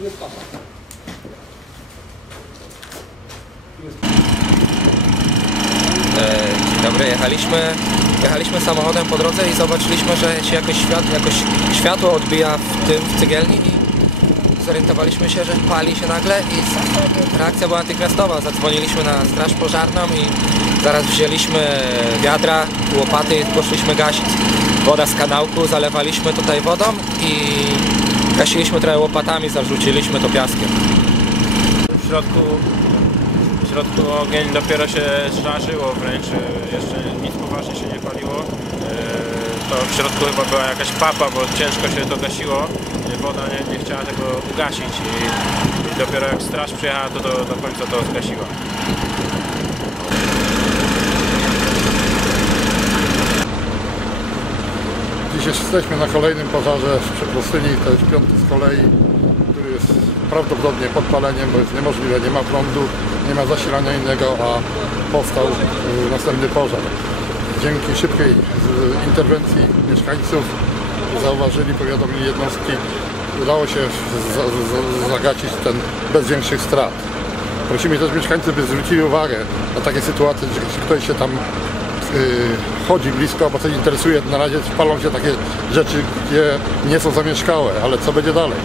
Papa. E, Dzień dobry, jechaliśmy, jechaliśmy samochodem po drodze i zobaczyliśmy, że się jakoś, świat, jakoś światło odbija w tym, w cygielni i zorientowaliśmy się, że pali się nagle i reakcja była natychmiastowa. Zadzwoniliśmy na straż pożarną i zaraz wzięliśmy wiadra, łopaty i poszliśmy gasić. Woda z kanałku, zalewaliśmy tutaj wodą i gasiliśmy trochę łopatami, zarzuciliśmy to piaskiem. W środku, w środku ogień dopiero się zżarzyło wręcz, e, jeszcze nic poważnie się nie paliło. E, To w środku chyba była jakaś papa, bo ciężko się to gasiło. E, Woda nie, nie chciała tego ugasić i, i dopiero jak straż przyjechała, to do, do końca to zgasiła. Jesteśmy na kolejnym pożarze w Przeprostyni, to jest piąty z kolei, który jest prawdopodobnie podpaleniem, bo jest niemożliwe, nie ma prądu, nie ma zasilania innego, a powstał y, następny pożar. Dzięki szybkiej interwencji mieszkańców zauważyli, powiadomili jednostki, udało się za, za, zagacić ten bez większych strat. Prosimy też mieszkańców, by zwrócili uwagę na takie sytuacje, że ktoś się tam chodzi blisko, bo coś interesuje, na razie palą się takie rzeczy, gdzie nie są zamieszkałe, ale co będzie dalej?